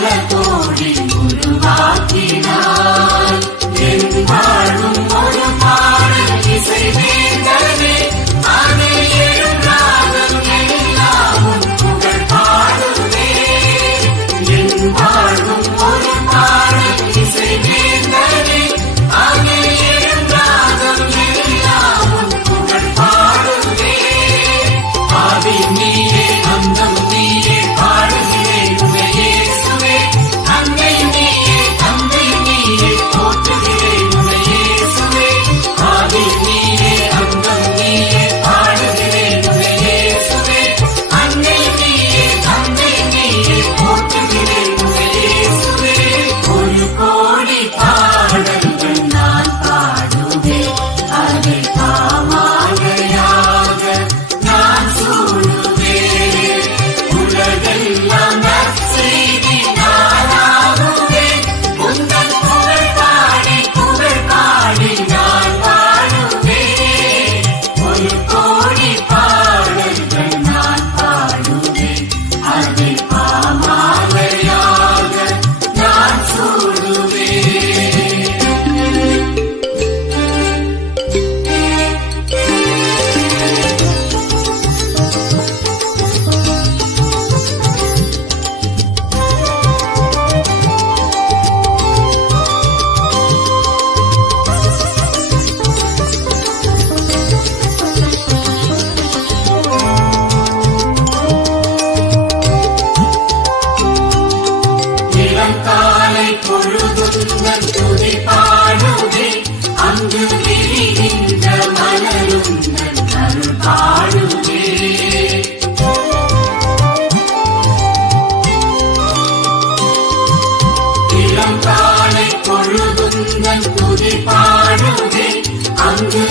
பல கோடி உருவாக்கினார். என் வாழும் ஒரு பாடல் இசை வேந்தனே, அது எழும் ராகம் எல்லாமும் புகழ் பாடுவே. என் வாழும் ஒரு பாடல் இசை வேந்தனே, அது எழும் ராகம் எல்லாமும் புகழ் பாடுவே. ஆதி நீயே அந்தம் நீயே பாடுகிறேன் உன்னையேசுவே. அன்னை நீயே தந்தை நீயே போற்றுகிறேன் உன்னையேசுவே. ஆதி நீயே அந்தம் நீயே பாடுகிறேன் உன்னையேசுவே. அன்னை நீயே தந்தை நீயே போற்றுகிறேன் உன்னையேசுவே. ஒரு கோடி பாடல்கள் நான் பாடுவேன், அதை பாமாலையாக நான் சூடுவேன். உலகெல்லாம் நற்செய்தி நானாகுவேன். உந்தன் புகழ் பாடி நான் வாழுவேன். ஒரு கோடி பாடல்கள் நான் பாடுவேன், அதை பாமாலையாக நான் சூடுவேன். இளங்காலை பொழுதுந்தன் துதி பாடுவே. அங்கு விரிகின்ற மலருந்தன் அருள் பாடுவே. இளங்காலை பொழுதுந்தன் துதி பாடுவே. அங்கு